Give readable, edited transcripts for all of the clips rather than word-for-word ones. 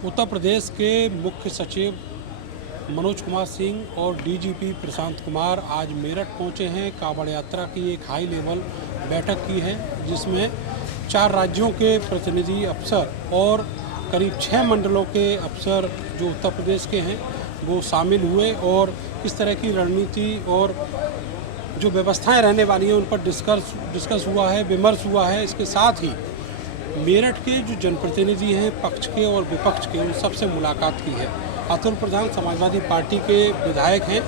उत्तर प्रदेश के मुख्य सचिव मनोज कुमार सिंह और डीजीपी प्रशांत कुमार आज मेरठ पहुंचे हैं। कांवड़ यात्रा की एक हाई लेवल बैठक की है, जिसमें 4 राज्यों के प्रतिनिधि अफसर और करीब 6 मंडलों के अफसर जो उत्तर प्रदेश के हैं वो शामिल हुए और किस तरह की रणनीति और जो व्यवस्थाएं रहने वाली हैं उन पर डिस्कस हुआ है, विमर्श हुआ है। इसके साथ ही मेरठ के जो जनप्रतिनिधि हैं पक्ष के और विपक्ष के, उन सबसे मुलाकात की है। अतुल प्रधान समाजवादी पार्टी के विधायक हैं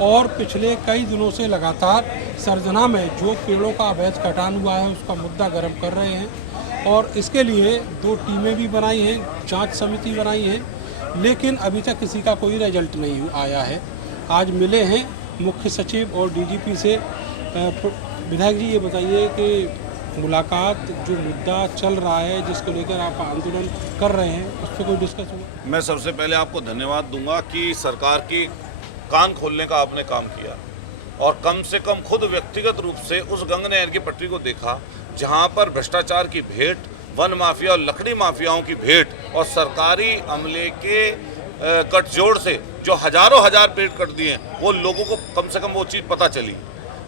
और पिछले कई दिनों से लगातार सरजना में जो पेड़ों का अवैध कटान हुआ है उसका मुद्दा गर्म कर रहे हैं और इसके लिए 2 टीमें भी बनाई हैं, जांच समिति बनाई है, लेकिन अभी तक किसी का कोई रिजल्ट नहीं आया है। आज मिले हैं मुख्य सचिव और डीजीपी से। विधायक जी, ये बताइए कि मुलाकात जो मुद्दा चल रहा है जिसको लेकर आप आंदोलन कर रहे हैं, उस पर कोई डिस्कस हुआ? मैं सबसे पहले आपको धन्यवाद दूंगा कि सरकार की कान खोलने का आपने काम किया और कम से कम खुद व्यक्तिगत रूप से उस गंगा नहर की पटरी को देखा जहां पर भ्रष्टाचार की भेंट, वन माफिया और लकड़ी माफियाओं की भेंट और सरकारी अमले के गठजोड़ से जो हजारों हजार पेड़ कट दिए, वो लोगों को कम से कम वो चीज़ पता चली।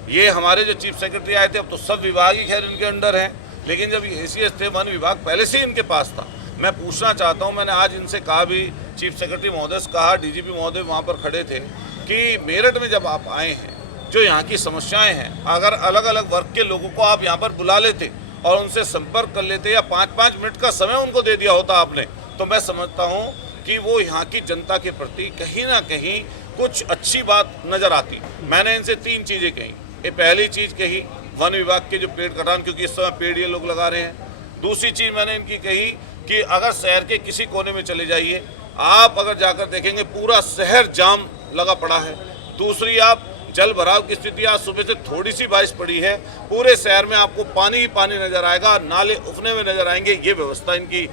ये हमारे जो चीफ सेक्रेटरी आए थे, अब तो सब विभाग ही खैर इनके अंडर हैं, लेकिन जब एसीएस थे वन विभाग पहले से ही इनके पास था। मैं पूछना चाहता हूं, मैंने आज इनसे कहा भी, चीफ सेक्रेटरी महोदय से कहा, डीजीपी महोदय वहां पर खड़े थे कि मेरठ में जब आप आए हैं, जो यहाँ की समस्याएं हैं, अगर अलग अलग वर्ग के लोगों को आप यहाँ पर बुला लेते और उनसे संपर्क कर लेते या 5-5 मिनट का समय उनको दे दिया होता आपने, तो मैं समझता हूँ कि वो यहाँ की जनता के प्रति कहीं ना कहीं कुछ अच्छी बात नजर आती। मैंने इनसे 3 चीज़ें कही। ये पहली चीज़ कही, वन विभाग के जो पेड़ कटान, क्योंकि इस समय पेड़ ये लोग लगा रहे हैं। दूसरी चीज़ मैंने इनकी कही कि अगर शहर के किसी कोने में चले जाइए, आप अगर जाकर देखेंगे पूरा शहर जाम लगा पड़ा है। दूसरी, आप जल भराव की स्थिति, आज सुबह से थोड़ी सी बारिश पड़ी है, पूरे शहर में आपको पानी ही पानी नजर आएगा, नाले उफने हुए नजर आएंगे। ये व्यवस्था इनकी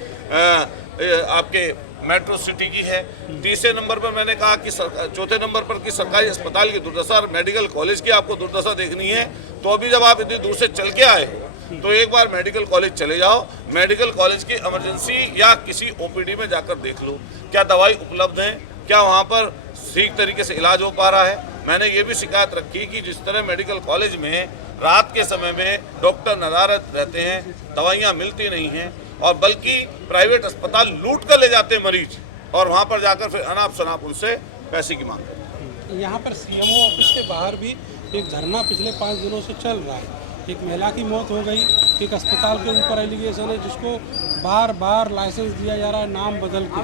आपके मेट्रो सिटी की है। तीसरे नंबर पर मैंने कहा कि चौथे नंबर पर कि सरकारी अस्पताल की दुर्दशा और मेडिकल कॉलेज की आपको दुर्दशा देखनी है, तो अभी जब आप इतनी दूर से चल के आए हो तो एक बार मेडिकल कॉलेज चले जाओ। मेडिकल कॉलेज की इमरजेंसी या किसी ओपीडी में जाकर देख लो, क्या दवाई उपलब्ध है, क्या वहाँ पर ठीक तरीके से इलाज हो पा रहा है। मैंने ये भी शिकायत रखी कि जिस तरह मेडिकल कॉलेज में रात के समय में डॉक्टर नदारत रहते हैं, दवाइयाँ मिलती नहीं हैं और बल्कि प्राइवेट अस्पताल लूट कर ले जाते हैं मरीज और वहाँ पर जाकर फिर अनाप शनाप उनसे पैसे की मांग करते हैं। यहाँ पर सीएमओ ऑफिस के बाहर भी एक धरना पिछले 5 दिनों से चल रहा है। एक महिला की मौत हो गई, एक अस्पताल के ऊपर एलिगेशन है जिसको बार बार लाइसेंस दिया जा रहा है नाम बदल के।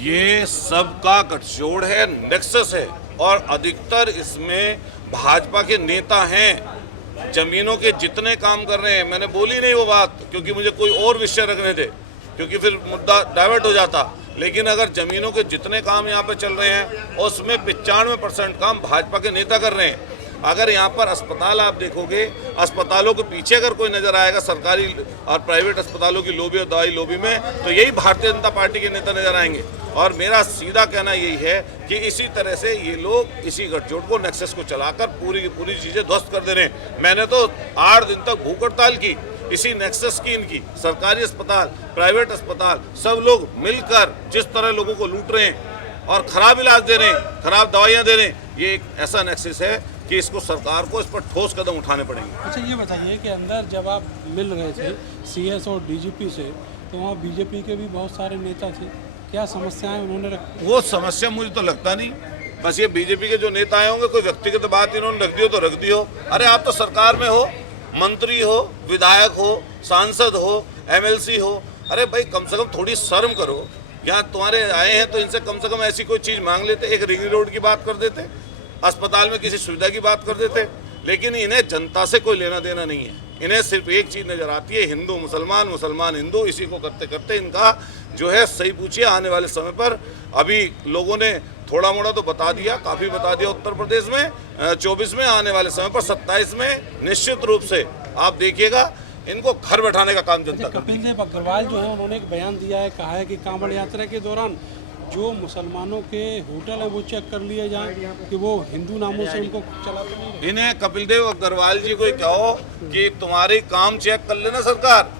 ये सबका गठजोड़ है, नेक्सस है और अधिकतर इसमें भाजपा के नेता हैं। जमीनों के जितने काम कर रहे हैं, मैंने बोली नहीं वो बात क्योंकि मुझे कोई और विषय रखने थे, क्योंकि फिर मुद्दा डाइवर्ट हो जाता। लेकिन अगर जमीनों के जितने काम यहाँ पे चल रहे हैं उसमें 95% काम भाजपा के नेता कर रहे हैं। अगर यहाँ पर अस्पताल आप देखोगे, अस्पतालों के पीछे अगर कोई नजर आएगा सरकारी और प्राइवेट अस्पतालों की लोबी और दवाई लोबी में, तो यही भारतीय जनता पार्टी के नेता नजर आएंगे। और मेरा सीधा कहना यही है कि इसी तरह से ये लोग इसी गठजोड़ को, नेक्सस को चलाकर पूरी की पूरी चीजें ध्वस्त कर दे रहे हैं। मैंने तो 8 दिन तक भूख हड़ताल की इसी नेक्सस की, इनकी सरकारी अस्पताल, प्राइवेट अस्पताल, सब लोग मिलकर जिस तरह लोगों को लूट रहे हैं और खराब इलाज दे रहे हैं, खराब दवाइयाँ दे रहे हैं, ये एक ऐसा नेक्सस है कि इसको सरकार को इस पर ठोस कदम उठाने पड़ेंगे। अच्छा, ये बताइए कि अंदर जब आप मिल रहे थे सीएस और डीजीपी से, तो वहाँ बीजेपी के भी बहुत सारे नेता थे, क्या समस्याएं उन्होंने रखी? वो समस्या मुझे तो लगता नहीं, बस ये बीजेपी के जो नेता आए होंगे, कोई व्यक्तिगत बात इन्होंने रख दी हो तो रख दी हो। अरे आप तो सरकार में हो, मंत्री हो, विधायक हो, सांसद हो, एमएलसी हो, अरे भाई कम से कम थोड़ी शर्म करो। यहाँ तुम्हारे आए हैं तो इनसे कम से कम ऐसी कोई चीज़ मांग लेते, एक रिंग रोड की बात कर देते, अस्पताल में किसी सुविधा की बात कर देते। लेकिन इन्हें जनता से कोई लेना देना नहीं है, इन्हें सिर्फ एक चीज़ नज़र आती है, हिंदू मुसलमान, मुसलमान हिंदू। इसी को करते करते इनका जो है, सही पूछिए आने वाले समय पर, अभी लोगों ने थोड़ा मोड़ा तो बता दिया, काफ़ी बता दिया उत्तर प्रदेश में 24 में, आने वाले समय पर 27 में निश्चित रूप से आप देखिएगा इनको घर बैठाने का काम जनता। कपिल देव अग्रवाल जो है उन्होंने एक बयान दिया है, कहा है कि कांवड़ यात्रा के दौरान जो मुसलमानों के होटल है वो चेक कर लिए जाएं कि वो हिंदू नामों से उनको चला तो नहीं। इन्हें कपिल देव अग्रवाल जी को कहो कि तुम्हारे काम चेक कर लेना सरकार,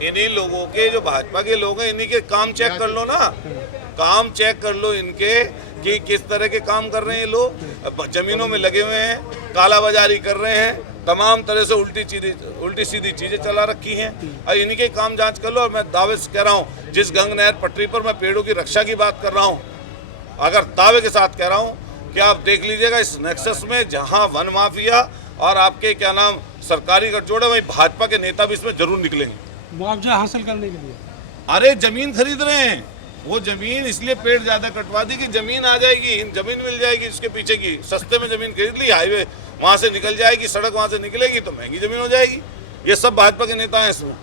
इन्हीं लोगों के, जो भाजपा के लोग हैं, इन्हीं के काम चेक कर लो ना, काम चेक कर लो इनके कि किस तरह के काम कर रहे हैं ये लोग। जमीनों में लगे हुए हैं, कालाबाजारी कर रहे हैं, तमाम तरह से उल्टी सीधी चीजें चला रखी हैं, और इन्हीं के काम जांच कर लो। और मैं दावे से कह रहा हूँ, जिस गंग नहर पटरी पर मैं पेड़ों की रक्षा की बात कर रहा हूँ, अगर दावे के साथ कह रहा हूँ कि आप देख लीजिएगा इस नेक्सस में, जहाँ वन माफिया और आपके क्या नाम सरकारी गठजोड़ है, वहीं भाजपा के नेता भी इसमें जरूर निकलेंगे मुआवजा हासिल करने के लिए। अरे जमीन खरीद रहे हैं, वो जमीन इसलिए पेड़ ज्यादा कटवा दी कि जमीन आ जाएगी, जमीन मिल जाएगी इसके पीछे की, सस्ते में जमीन खरीद ली, हाईवे वहां से निकल जाएगी, सड़क वहां से निकलेगी तो महंगी जमीन हो जाएगी। ये सब भाजपा के नेता हैं इसमें।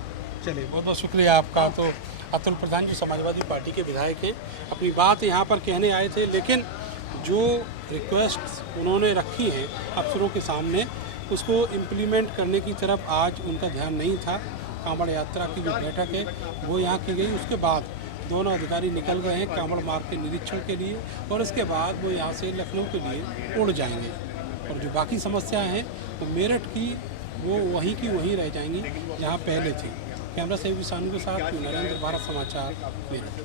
चलिए, बहुत बहुत शुक्रिया आपका। तो अतुल प्रधान जो समाजवादी पार्टी के विधायक हैं, अपनी बात यहाँ पर कहने आए थे, लेकिन जो रिक्वेस्ट उन्होंने रखी है अफसरों के सामने, उसको इम्प्लीमेंट करने की तरफ आज उनका ध्यान नहीं था। कांवड़ यात्रा की जो बैठक है वो यहाँ की गई, उसके बाद दोनों अधिकारी निकल रहे हैं कांवड़ मार्ग के निरीक्षण के लिए, और उसके बाद वो यहाँ से लखनऊ के लिए उड़ जाएंगे। और जो बाकी समस्याएं हैं वो मेरठ की, वो वहीं की वहीं रह जाएंगी जहाँ पहले थी। कैमरा से विशानु के साथ नरेंद्र, भारत समाचार, मेरठ।